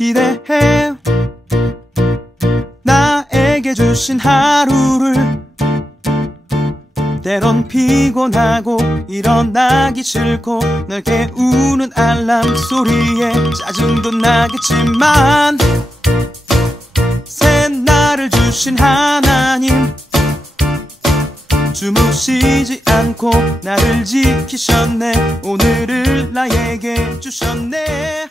기대해 나에게 주신 하루를. 때론 피곤하고 일어나기 싫고 널 깨우는 알람 소리에 짜증도 나겠지만 새날을 주신 하나님, 주무시지 않고 나를 지키셨네. 오늘을 나에게 주셨네.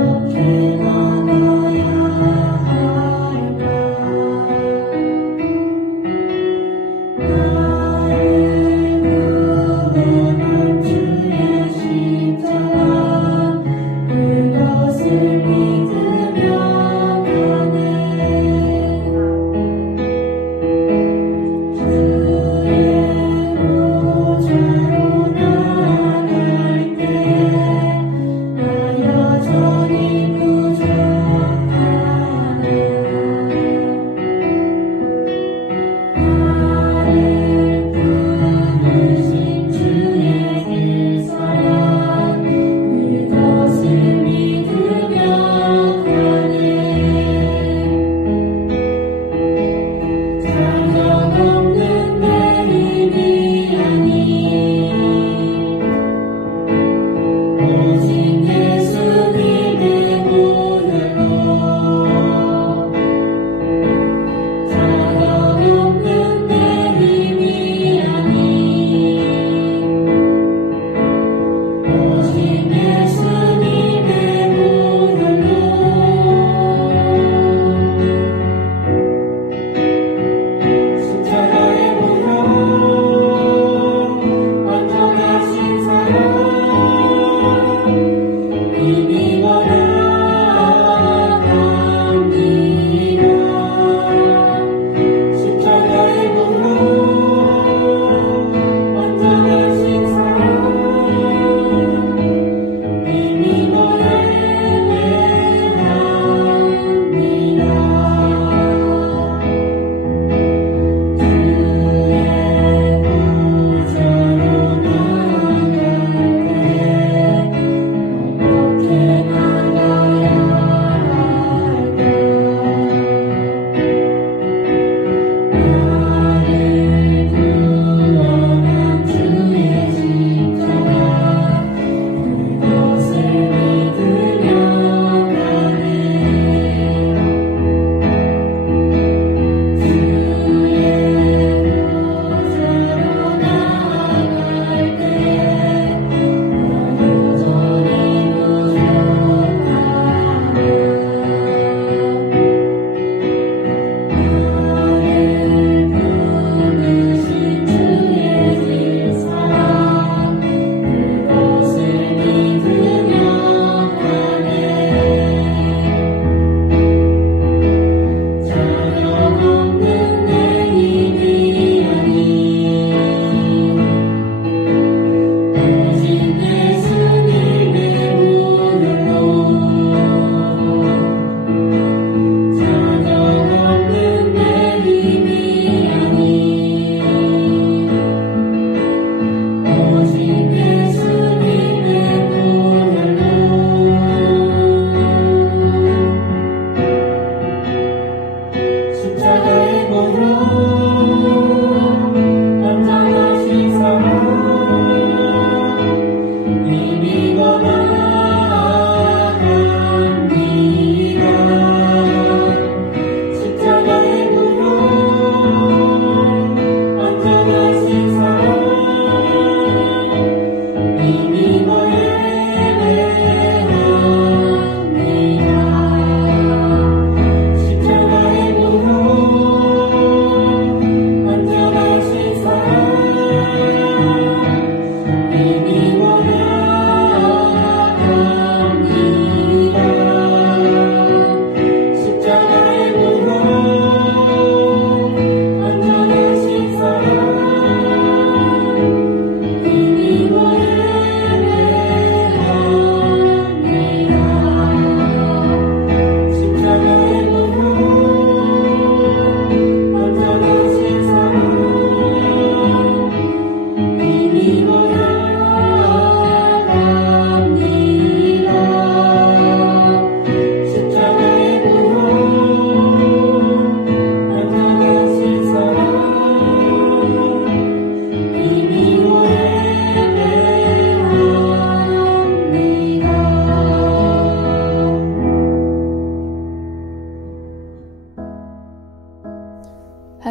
어떻게 넌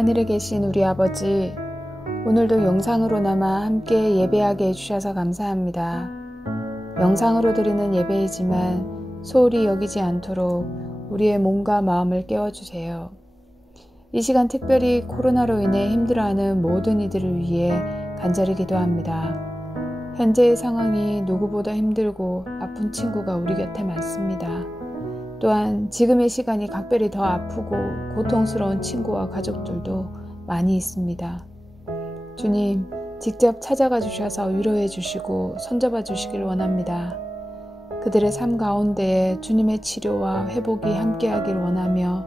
하늘에 계신 우리 아버지, 오늘도 영상으로나마 함께 예배하게 해주셔서 감사합니다. 영상으로 드리는 예배이지만 소홀히 여기지 않도록 우리의 몸과 마음을 깨워주세요. 이 시간 특별히 코로나로 인해 힘들어하는 모든 이들을 위해 간절히 기도합니다. 현재의 상황이 누구보다 힘들고 아픈 친구가 우리 곁에 많습니다. 또한 지금의 시간이 각별히 더 아프고 고통스러운 친구와 가족들도 많이 있습니다. 주님, 직접 찾아가 주셔서 위로해 주시고 손잡아 주시길 원합니다. 그들의 삶 가운데에 주님의 치료와 회복이 함께하길 원하며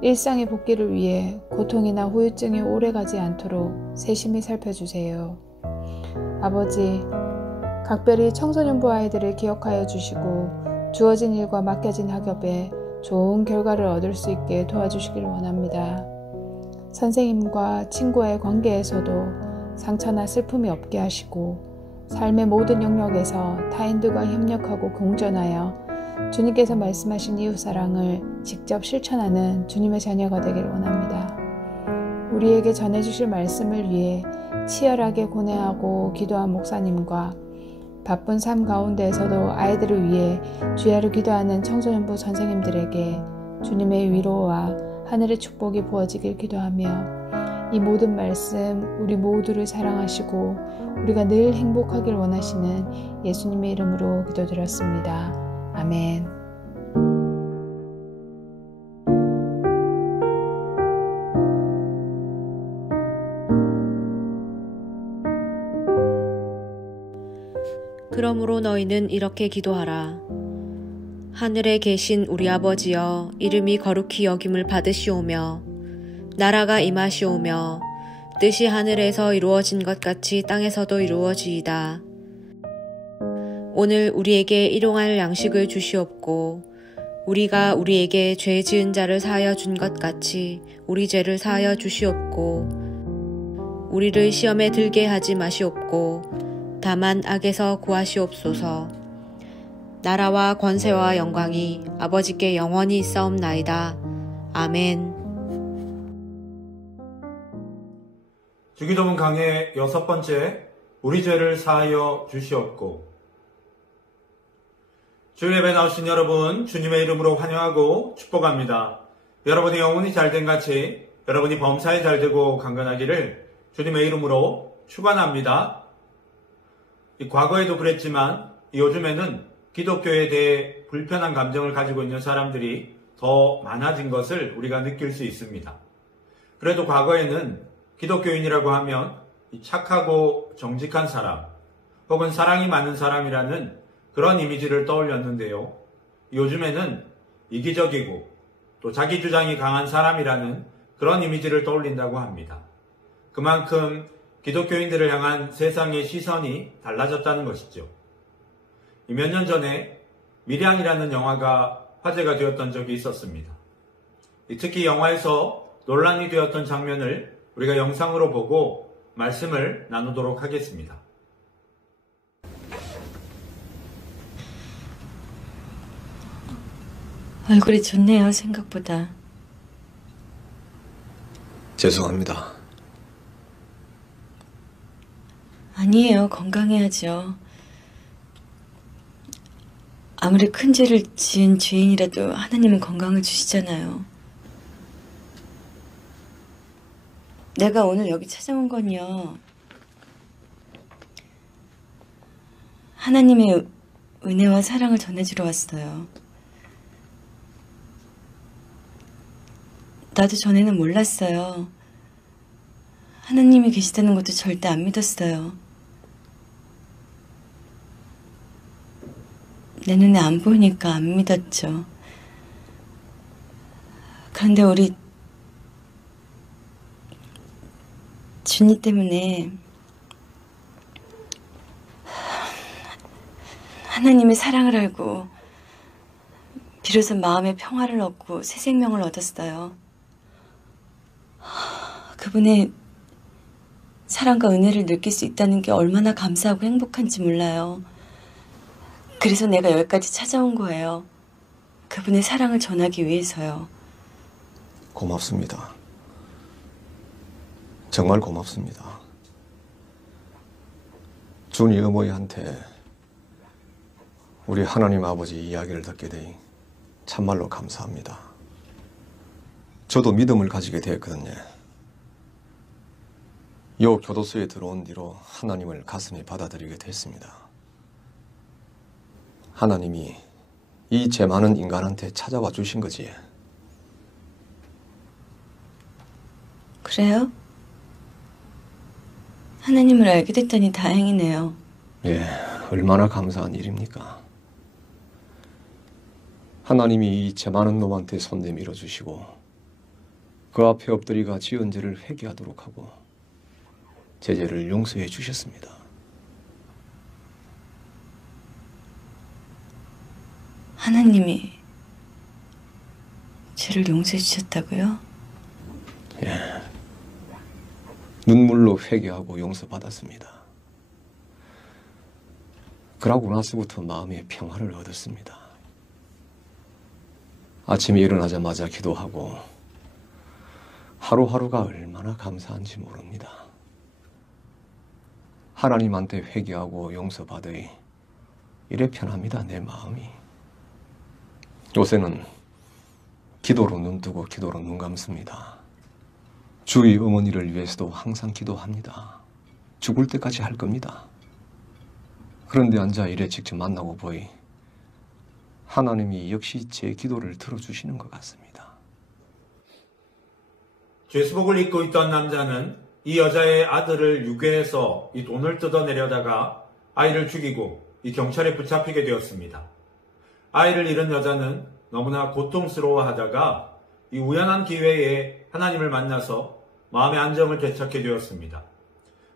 일상의 복귀를 위해 고통이나 후유증이 오래가지 않도록 세심히 살펴주세요. 아버지, 각별히 청소년부 아이들을 기억하여 주시고 주어진 일과 맡겨진 학업에 좋은 결과를 얻을 수 있게 도와주시길 원합니다. 선생님과 친구와의 관계에서도 상처나 슬픔이 없게 하시고 삶의 모든 영역에서 타인들과 협력하고 공존하여 주님께서 말씀하신 이웃사랑을 직접 실천하는 주님의 자녀가 되길 원합니다. 우리에게 전해주실 말씀을 위해 치열하게 고뇌하고 기도한 목사님과 바쁜 삶 가운데에서도 아이들을 위해 주야로 기도하는 청소년부 선생님들에게 주님의 위로와 하늘의 축복이 부어지길 기도하며 이 모든 말씀 우리 모두를 사랑하시고 우리가 늘 행복하길 원하시는 예수님의 이름으로 기도드렸습니다. 아멘. 그러므로 너희는 이렇게 기도하라. 하늘에 계신 우리 아버지여, 이름이 거룩히 여김을 받으시오며 나라가 임하시오며 뜻이 하늘에서 이루어진 것 같이 땅에서도 이루어지이다. 오늘 우리에게 일용할 양식을 주시옵고 우리가 우리에게 죄 지은 자를 사하여 준 것 같이 우리 죄를 사하여 주시옵고 우리를 시험에 들게 하지 마시옵고 다만 악에서 구하시옵소서. 나라와 권세와 영광이 아버지께 영원히 있사옵나이다. 아멘. 주기도문 강해 6번째, 우리 죄를 사하여 주시옵고. 주일 예배 나오신 여러분, 주님의 이름으로 환영하고 축복합니다. 여러분의 영혼이 잘된 같이 여러분이 범사에 잘되고 강건하기를 주님의 이름으로 축원합니다. 과거에도 그랬지만 요즘에는 기독교에 대해 불편한 감정을 가지고 있는 사람들이 더 많아진 것을 우리가 느낄 수 있습니다. 그래도 과거에는 기독교인이라고 하면 착하고 정직한 사람 혹은 사랑이 많은 사람이라는 그런 이미지를 떠올렸는데요. 요즘에는 이기적이고 또 자기 주장이 강한 사람이라는 그런 이미지를 떠올린다고 합니다. 그만큼 기독교인들을 향한 세상의 시선이 달라졌다는 것이죠. 몇 년 전에 밀양이라는 영화가 화제가 되었던 적이 있었습니다. 특히 영화에서 논란이 되었던 장면을 우리가 영상으로 보고 말씀을 나누도록 하겠습니다. 얼굴이 좋네요, 생각보다. 죄송합니다. 아니에요, 건강해야죠. 아무리 큰 죄를 지은 죄인이라도 하나님은 건강을 주시잖아요. 내가 오늘 여기 찾아온 건요, 하나님의 은혜와 사랑을 전해주러 왔어요. 나도 전에는 몰랐어요. 하나님이 계시다는 것도 절대 안 믿었어요. 내 눈에 안 보이니까 안 믿었죠. 그런데 우리 준이 때문에 하나님의 사랑을 알고 비로소 마음의 평화를 얻고 새 생명을 얻었어요. 그분의 사랑과 은혜를 느낄 수 있다는 게 얼마나 감사하고 행복한지 몰라요. 그래서 내가 여기까지 찾아온 거예요. 그분의 사랑을 전하기 위해서요. 고맙습니다. 정말 고맙습니다. 준이 어머니한테 우리 하나님 아버지 이야기를 듣게 되니 참말로 감사합니다. 저도 믿음을 가지게 되었거든요. 요 교도소에 들어온 뒤로 하나님을 가슴에 받아들이게 됐습니다. 하나님이 이 죄 많은 인간한테 찾아와 주신 거지. 그래요? 하나님을 알게 됐다니 다행이네요. 예, 얼마나 감사한 일입니까? 하나님이 이 죄 많은 놈한테 손 내밀어 주시고 그 앞에 엎드리가 지은 죄를 회개하도록 하고 제 죄를 용서해 주셨습니다. 하나님이 죄를 용서해 주셨다고요? 예, 눈물로 회개하고 용서받았습니다. 그러고 나서부터 마음의 평화를 얻었습니다. 아침에 일어나자마자 기도하고 하루하루가 얼마나 감사한지 모릅니다. 하나님한테 회개하고 용서받으니 이래 편합니다, 내 마음이. 요새는 기도로 눈 뜨고 기도로 눈 감습니다. 주의 어머니를 위해서도 항상 기도합니다. 죽을 때까지 할 겁니다. 그런데 앉아 이래 직접 만나고 보니 하나님이 역시 제 기도를 들어주시는 것 같습니다. 죄수복을 입고 있던 남자는 이 여자의 아들을 유괴해서 이 돈을 뜯어내려다가 아이를 죽이고 이 경찰에 붙잡히게 되었습니다. 아이를 잃은 여자는 너무나 고통스러워하다가 이 우연한 기회에 하나님을 만나서 마음의 안정을 되찾게 되었습니다.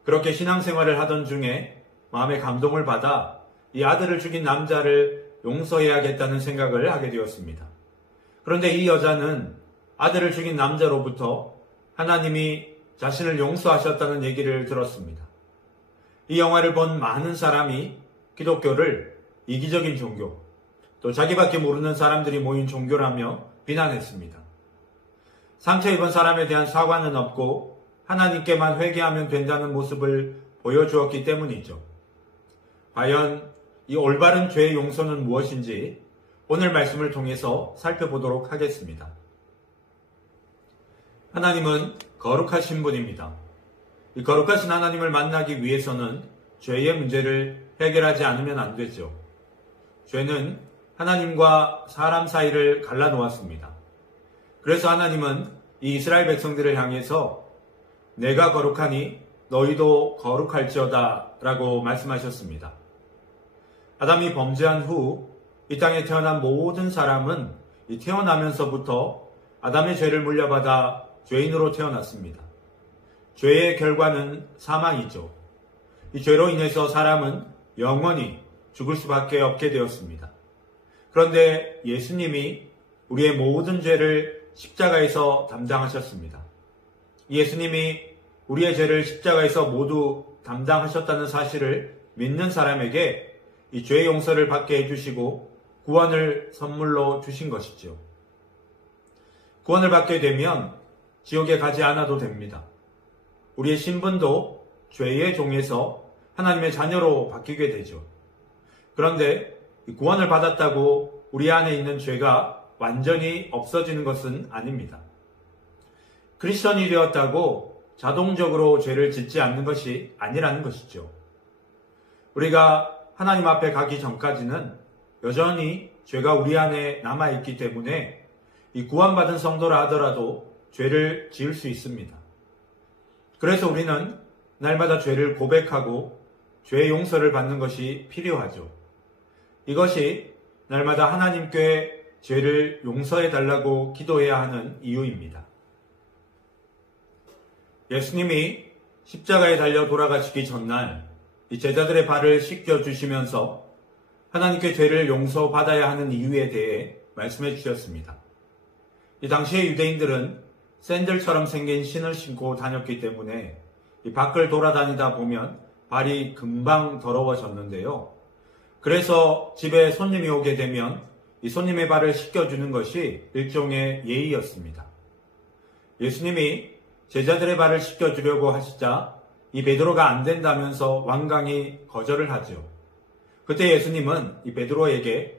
그렇게 신앙생활을 하던 중에 마음의 감동을 받아 이 아들을 죽인 남자를 용서해야겠다는 생각을 하게 되었습니다. 그런데 이 여자는 아들을 죽인 남자로부터 하나님이 자신을 용서하셨다는 얘기를 들었습니다. 이 영화를 본 많은 사람이 기독교를 이기적인 종교, 또 자기밖에 모르는 사람들이 모인 종교라며 비난했습니다. 상처 입은 사람에 대한 사과는 없고 하나님께만 회개하면 된다는 모습을 보여주었기 때문이죠. 과연 이 올바른 죄의 용서는 무엇인지 오늘 말씀을 통해서 살펴보도록 하겠습니다. 하나님은 거룩하신 분입니다. 이 거룩하신 하나님을 만나기 위해서는 죄의 문제를 해결하지 않으면 안 되죠. 죄는 하나님과 사람 사이를 갈라놓았습니다. 그래서 하나님은 이 이스라엘 백성들을 향해서 내가 거룩하니 너희도 거룩할지어다 라고 말씀하셨습니다. 아담이 범죄한 후 이 땅에 태어난 모든 사람은 이 태어나면서부터 아담의 죄를 물려받아 죄인으로 태어났습니다. 죄의 결과는 사망이죠. 이 죄로 인해서 사람은 영원히 죽을 수밖에 없게 되었습니다. 그런데 예수님이 우리의 모든 죄를 십자가에서 담당하셨습니다. 예수님이 우리의 죄를 십자가에서 모두 담당하셨다는 사실을 믿는 사람에게 이 죄 용서를 받게 해주시고 구원을 선물로 주신 것이죠. 구원을 받게 되면 지옥에 가지 않아도 됩니다. 우리의 신분도 죄의 종에서 하나님의 자녀로 바뀌게 되죠. 그런데 구원을 받았다고 우리 안에 있는 죄가 완전히 없어지는 것은 아닙니다. 크리스천이 되었다고 자동적으로 죄를 짓지 않는 것이 아니라는 것이죠. 우리가 하나님 앞에 가기 전까지는 여전히 죄가 우리 안에 남아있기 때문에 이 구원받은 성도라 하더라도 죄를 지을 수 있습니다. 그래서 우리는 날마다 죄를 고백하고 죄의 용서를 받는 것이 필요하죠. 이것이 날마다 하나님께 죄를 용서해달라고 기도해야 하는 이유입니다. 예수님이 십자가에 달려 돌아가시기 전날 이 제자들의 발을 씻겨주시면서 하나님께 죄를 용서받아야 하는 이유에 대해 말씀해 주셨습니다. 이 당시의 유대인들은 샌들처럼 생긴 신을 신고 다녔기 때문에 이 밖을 돌아다니다 보면 발이 금방 더러워졌는데요. 그래서 집에 손님이 오게 되면 이 손님의 발을 씻겨주는 것이 일종의 예의였습니다. 예수님이 제자들의 발을 씻겨주려고 하시자 이 베드로가 안 된다면서 완강히 거절을 하죠. 그때 예수님은 이 베드로에게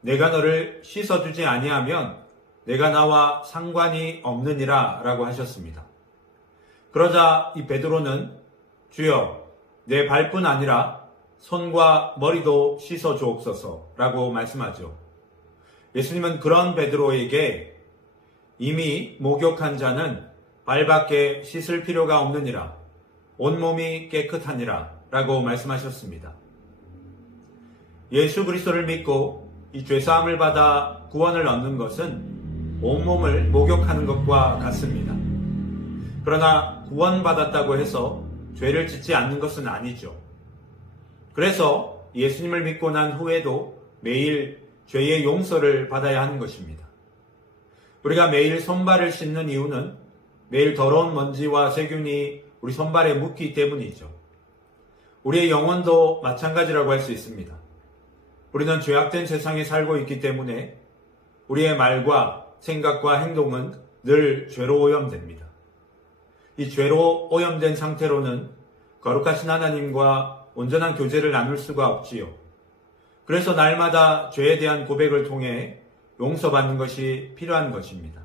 내가 너를 씻어주지 아니하면 내가 나와 상관이 없느니라 라고 하셨습니다. 그러자 이 베드로는 주여 내 발뿐 아니라 손과 머리도 씻어 주옵소서 라고 말씀하죠. 예수님은 그런 베드로에게 이미 목욕한 자는 발밖에 씻을 필요가 없느니라 온몸이 깨끗하니라 라고 말씀하셨습니다. 예수 그리스도를 믿고 이 죄사함을 받아 구원을 얻는 것은 온몸을 목욕하는 것과 같습니다. 그러나 구원받았다고 해서 죄를 짓지 않는 것은 아니죠. 그래서 예수님을 믿고 난 후에도 매일 죄의 용서를 받아야 하는 것입니다. 우리가 매일 손발을 씻는 이유는 매일 더러운 먼지와 세균이 우리 손발에 묻기 때문이죠. 우리의 영혼도 마찬가지라고 할 수 있습니다. 우리는 죄악된 세상에 살고 있기 때문에 우리의 말과 생각과 행동은 늘 죄로 오염됩니다. 이 죄로 오염된 상태로는 거룩하신 하나님과 온전한 교제를 나눌 수가 없지요. 그래서 날마다 죄에 대한 고백을 통해 용서받는 것이 필요한 것입니다.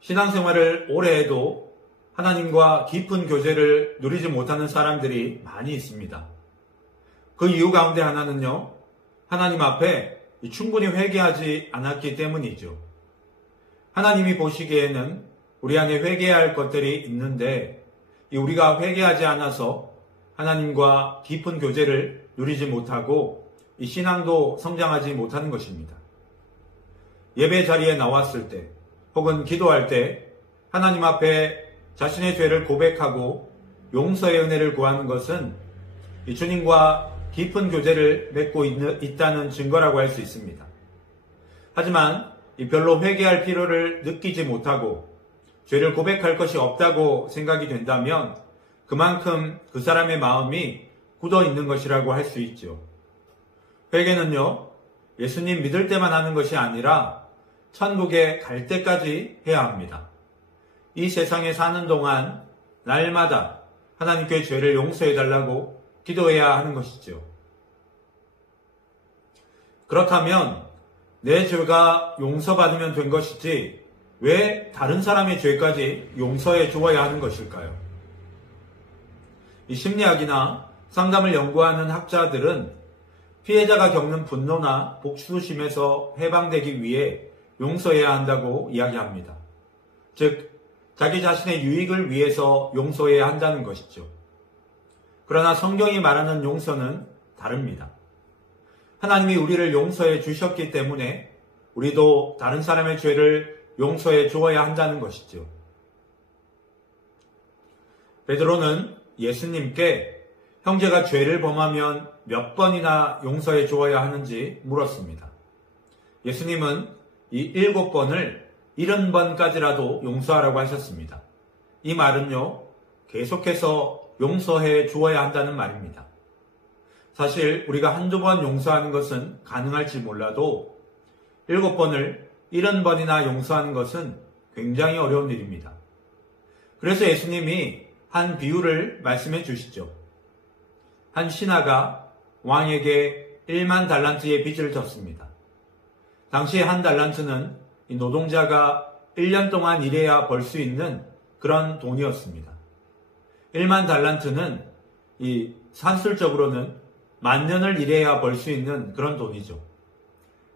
신앙생활을 오래 해도 하나님과 깊은 교제를 누리지 못하는 사람들이 많이 있습니다. 그 이유 가운데 하나는요, 하나님 앞에 충분히 회개하지 않았기 때문이죠. 하나님이 보시기에는 우리 안에 회개해야 할 것들이 있는데 우리가 회개하지 않아서 하나님과 깊은 교제를 누리지 못하고 이 신앙도 성장하지 못하는 것입니다. 예배 자리에 나왔을 때 혹은 기도할 때 하나님 앞에 자신의 죄를 고백하고 용서의 은혜를 구하는 것은 이 주님과 깊은 교제를 맺고 있다는 증거라고 할 수 있습니다. 하지만 별로 회개할 필요를 느끼지 못하고 죄를 고백할 것이 없다고 생각이 된다면 그만큼 그 사람의 마음이 굳어 있는 것이라고 할 수 있죠. 회개는요, 예수님 믿을 때만 하는 것이 아니라 천국에 갈 때까지 해야 합니다. 이 세상에 사는 동안 날마다 하나님께 죄를 용서해달라고 기도해야 하는 것이죠. 그렇다면 내 죄가 용서받으면 된 것이지 왜 다른 사람의 죄까지 용서해 주어야 하는 것일까요? 이 심리학이나 상담을 연구하는 학자들은 피해자가 겪는 분노나 복수심에서 해방되기 위해 용서해야 한다고 이야기합니다. 즉, 자기 자신의 유익을 위해서 용서해야 한다는 것이죠. 그러나 성경이 말하는 용서는 다릅니다. 하나님이 우리를 용서해 주셨기 때문에 우리도 다른 사람의 죄를 용서해 주어야 한다는 것이죠. 베드로는 예수님께 형제가 죄를 범하면 몇 번이나 용서해 주어야 하는지 물었습니다. 예수님은 이 7번을 70번까지라도 용서하라고 하셨습니다. 이 말은요, 계속해서 용서해 주어야 한다는 말입니다. 사실 우리가 한두 번 용서하는 것은 가능할지 몰라도 7번을 70번이나 용서하는 것은 굉장히 어려운 일입니다. 그래서 예수님이 한 비유를 말씀해 주시죠. 한 신하가 왕에게 1만 달란트의 빚을 졌습니다. 당시 한 달란트는 이 노동자가 1년 동안 일해야 벌 수 있는 그런 돈이었습니다. 1만 달란트는 이 산술적으로는 10,000년을 일해야 벌 수 있는 그런 돈이죠.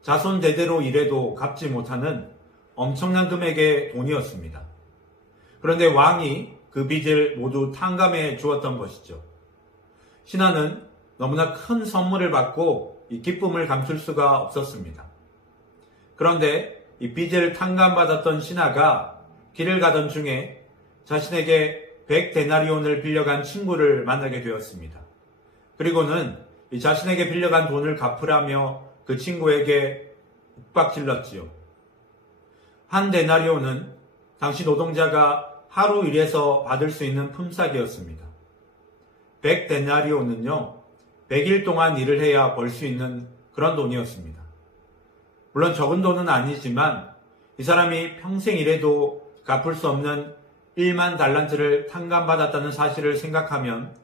자손 대대로 일해도 갚지 못하는 엄청난 금액의 돈이었습니다. 그런데 왕이 그 빚을 모두 탕감해 주었던 것이죠. 신하는 너무나 큰 선물을 받고 이 기쁨을 감출 수가 없었습니다. 그런데 이 빚을 탕감받았던 신하가 길을 가던 중에 자신에게 100데나리온을 빌려간 친구를 만나게 되었습니다. 그리고는 이 자신에게 빌려간 돈을 갚으라며 그 친구에게 윽박질렀지요. 한 데나리온은 당시 노동자가 하루 일해서 받을 수 있는 품삯이었습니다. 100데나리온은요, 100일 동안 일을 해야 벌 수 있는 그런 돈이었습니다. 물론 적은 돈은 아니지만 이 사람이 평생 일해도 갚을 수 없는 1만 달란트를 탕감받았다는 사실을 생각하면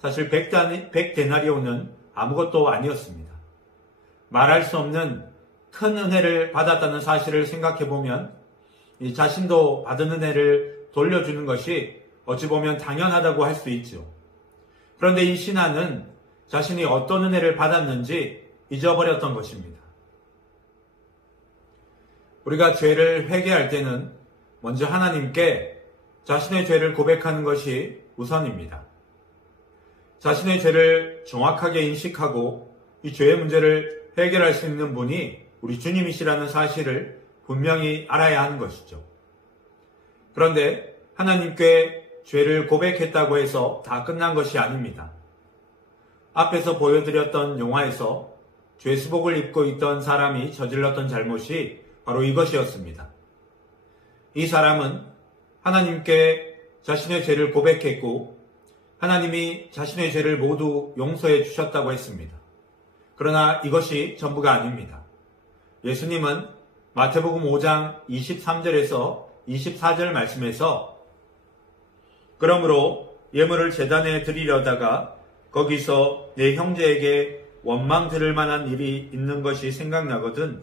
사실 100데나리온은 아무것도 아니었습니다. 말할 수 없는 큰 은혜를 받았다는 사실을 생각해보면 이 자신도 받은 은혜를 돌려주는 것이 어찌 보면 당연하다고 할 수 있죠. 그런데 이 신하는 자신이 어떤 은혜를 받았는지 잊어버렸던 것입니다. 우리가 죄를 회개할 때는 먼저 하나님께 자신의 죄를 고백하는 것이 우선입니다. 자신의 죄를 정확하게 인식하고 이 죄의 문제를 해결할 수 있는 분이 우리 주님이시라는 사실을 분명히 알아야 하는 것이죠. 그런데 하나님께 죄를 고백했다고 해서 다 끝난 것이 아닙니다. 앞에서 보여드렸던 영화에서 죄수복을 입고 있던 사람이 저질렀던 잘못이 바로 이것이었습니다. 이 사람은 하나님께 자신의 죄를 고백했고 하나님이 자신의 죄를 모두 용서해 주셨다고 했습니다. 그러나 이것이 전부가 아닙니다. 예수님은 마태복음 5장 23절에서 24절 말씀에서 그러므로 예물을 제단에 드리려다가 거기서 내 형제에게 원망 들을 만한 일이 있는 것이 생각나거든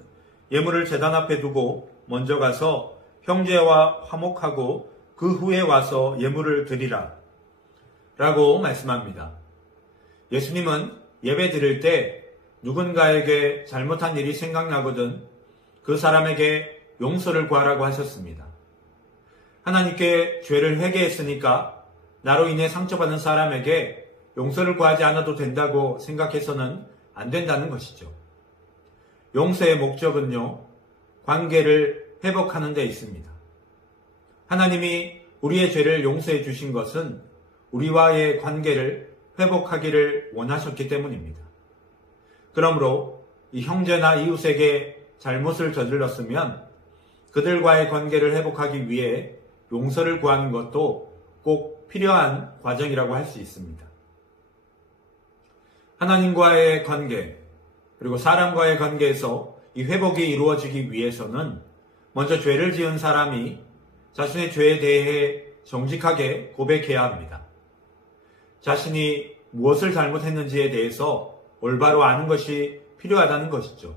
예물을 제단 앞에 두고 먼저 가서 형제와 화목하고 그 후에 와서 예물을 드리라 라고 말씀합니다. 예수님은 예배 드릴 때 누군가에게 잘못한 일이 생각나거든 그 사람에게 용서를 구하라고 하셨습니다. 하나님께 죄를 회개했으니까 나로 인해 상처받은 사람에게 용서를 구하지 않아도 된다고 생각해서는 안 된다는 것이죠. 용서의 목적은요, 관계를 회복하는 데 있습니다. 하나님이 우리의 죄를 용서해 주신 것은 우리와의 관계를 회복하기를 원하셨기 때문입니다. 그러므로 이 형제나 이웃에게 잘못을 저질렀으면 그들과의 관계를 회복하기 위해 용서를 구하는 것도 꼭 필요한 과정이라고 할 수 있습니다. 하나님과의 관계, 그리고 사람과의 관계에서 이 회복이 이루어지기 위해서는 먼저 죄를 지은 사람이 자신의 죄에 대해 정직하게 고백해야 합니다. 자신이 무엇을 잘못했는지에 대해서 올바로 아는 것이 필요하다는 것이죠.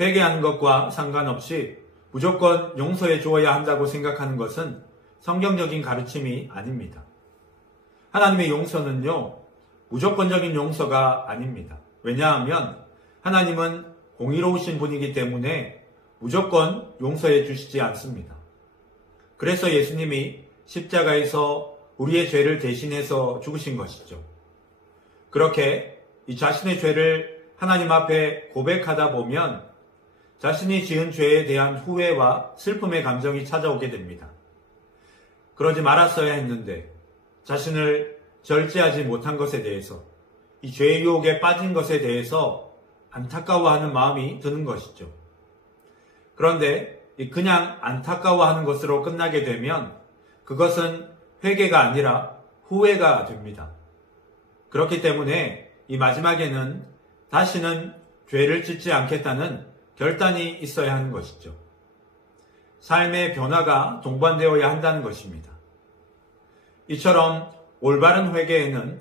회개하는 것과 상관없이 무조건 용서해 주어야 한다고 생각하는 것은 성경적인 가르침이 아닙니다. 하나님의 용서는요, 무조건적인 용서가 아닙니다. 왜냐하면 하나님은 공의로우신 분이기 때문에 무조건 용서해 주시지 않습니다. 그래서 예수님이 십자가에서 우리의 죄를 대신해서 죽으신 것이죠. 그렇게 이 자신의 죄를 하나님 앞에 고백하다 보면 자신이 지은 죄에 대한 후회와 슬픔의 감정이 찾아오게 됩니다. 그러지 말았어야 했는데 자신을 절제하지 못한 것에 대해서 이 죄의 유혹에 빠진 것에 대해서 안타까워하는 마음이 드는 것이죠. 그런데 그냥 안타까워하는 것으로 끝나게 되면 그것은 회개가 아니라 후회가 됩니다. 그렇기 때문에 이 마지막에는 다시는 죄를 짓지 않겠다는 결단이 있어야 하는 것이죠. 삶의 변화가 동반되어야 한다는 것입니다. 이처럼 올바른 회개에는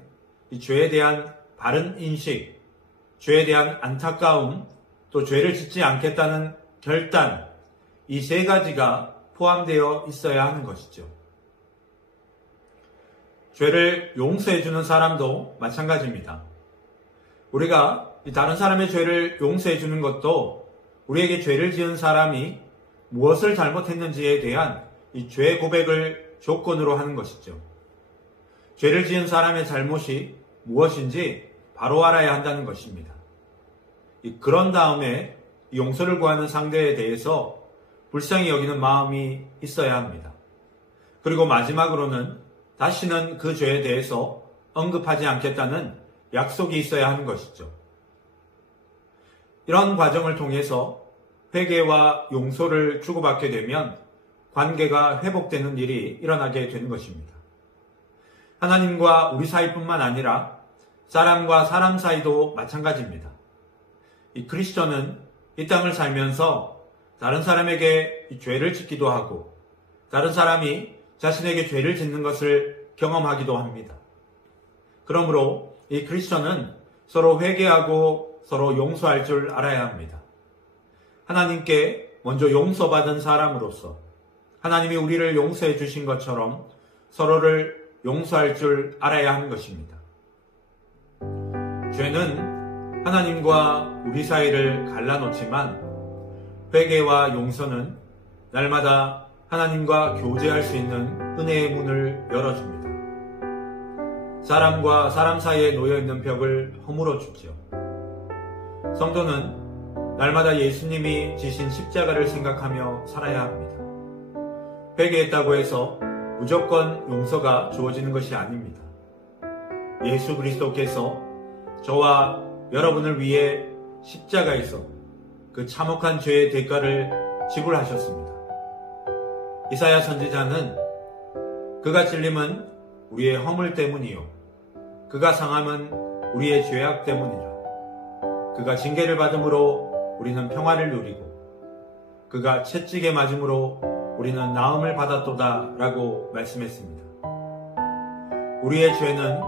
이 죄에 대한 바른 인식, 죄에 대한 안타까움, 또 죄를 짓지 않겠다는 결단, 이 세 가지가 포함되어 있어야 하는 것이죠. 죄를 용서해주는 사람도 마찬가지입니다. 우리가 다른 사람의 죄를 용서해주는 것도 우리에게 죄를 지은 사람이 무엇을 잘못했는지에 대한 이 죄 고백을 조건으로 하는 것이죠. 죄를 지은 사람의 잘못이 무엇인지 바로 알아야 한다는 것입니다. 그런 다음에 용서를 구하는 상대에 대해서 불쌍히 여기는 마음이 있어야 합니다. 그리고 마지막으로는 다시는 그 죄에 대해서 언급하지 않겠다는 약속이 있어야 하는 것이죠. 이런 과정을 통해서 회개와 용서를 주고받게 되면 관계가 회복되는 일이 일어나게 되는 것입니다. 하나님과 우리 사이뿐만 아니라 사람과 사람 사이도 마찬가지입니다. 이 크리스천은 이 땅을 살면서 다른 사람에게 죄를 짓기도 하고 다른 사람이 자신에게 죄를 짓는 것을 경험하기도 합니다. 그러므로 이 크리스천은 서로 회개하고 서로 용서할 줄 알아야 합니다. 하나님께 먼저 용서받은 사람으로서 하나님이 우리를 용서해 주신 것처럼 서로를 용서할 줄 알아야 하는 것입니다. 죄는 하나님과 우리 사이를 갈라놓지만 회개와 용서는 날마다 하나님과 교제할 수 있는 은혜의 문을 열어줍니다. 사람과 사람 사이에 놓여있는 벽을 허물어 주죠. 성도는 날마다 예수님이 지신 십자가를 생각하며 살아야 합니다. 회개했다고 해서 무조건 용서가 주어지는 것이 아닙니다. 예수 그리스도께서 저와 여러분을 위해 십자가에서 그 참혹한 죄의 대가를 지불하셨습니다. 이사야 선지자는 그가 찔림은 우리의 허물 때문이요 그가 상함은 우리의 죄악 때문이라. 그가 징계를 받음으로 우리는 평화를 누리고 그가 채찍에 맞음으로 우리는 나음을 받았도다 라고 말씀했습니다. 우리의 죄는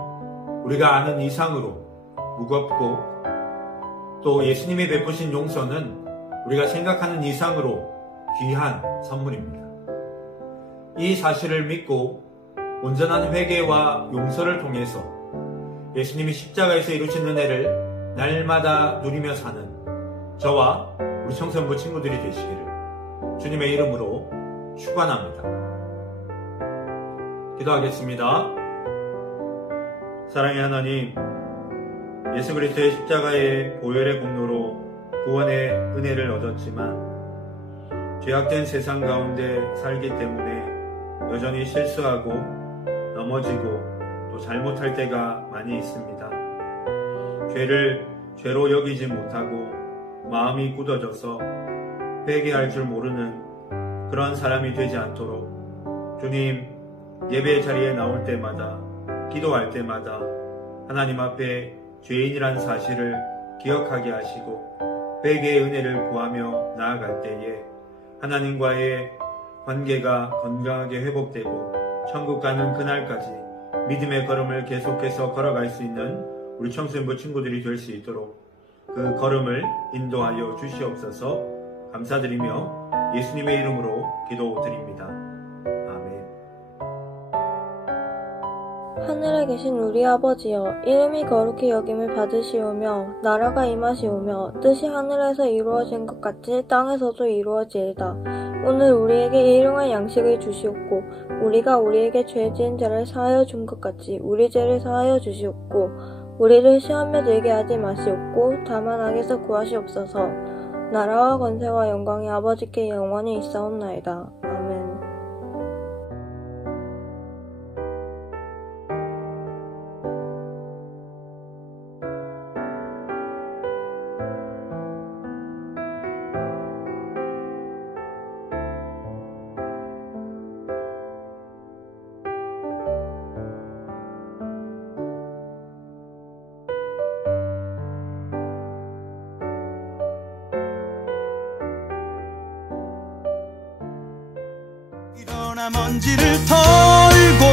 우리가 아는 이상으로 무겁고 또 예수님이 베푸신 용서는 우리가 생각하는 이상으로 귀한 선물입니다. 이 사실을 믿고 온전한 회개와 용서를 통해서 예수님이 십자가에서 이루신 은혜를 날마다 누리며 사는 저와 우리 청소년부 친구들이 되시기를 주님의 이름으로 축원합니다. 기도하겠습니다. 사랑의 하나님, 예수 그리스도의 십자가의 보혈의 공로로 구원의 은혜를 얻었지만 죄악된 세상 가운데 살기 때문에 여전히 실수하고 넘어지고 또 잘못할 때가 많이 있습니다. 죄를 죄로 여기지 못하고 마음이 굳어져서 회개할 줄 모르는 그런 사람이 되지 않도록 주님, 예배 자리에 나올 때마다 기도할 때마다 하나님 앞에 죄인이란 사실을 기억하게 하시고 회개의 은혜를 구하며 나아갈 때에 하나님과의 관계가 건강하게 회복되고 천국 가는 그날까지 믿음의 걸음을 계속해서 걸어갈 수 있는 우리 청소년부 친구들이 될 수 있도록 그 걸음을 인도하여 주시옵소서. 감사드리며 예수님의 이름으로 기도드립니다. 아멘. 하늘에 계신 우리 아버지여, 이름이 거룩히 여김을 받으시오며 나라가 임하시오며 뜻이 하늘에서 이루어진 것 같이 땅에서도 이루어지이다. 오늘 우리에게 일용할 양식을 주시옵고 우리가 우리에게 죄 지은 자를 사하여 준 것 같이 우리 죄를 사하여 주시옵고 우리를 시험에 들게 하지 마시옵고 다만 악에서 구하시옵소서. 나라와 권세와 영광이 아버지께 영원히 있사옵나이다. 아멘. 일어나 먼지를 털고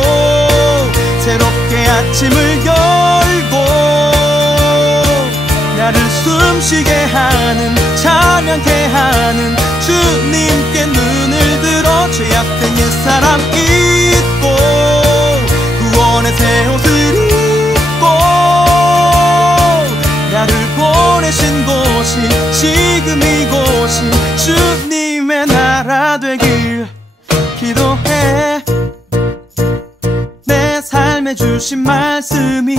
새롭게 아침을 열고 나를 숨쉬게 하는 찬양케 하는 주님께 눈을 들어 죄악된 옛사람 잊고 구원의 새 옷을 입고 나를 보내신 곳이 지금 이곳이 주님의 나라 되길 기도해. 내 삶에 주신 말씀이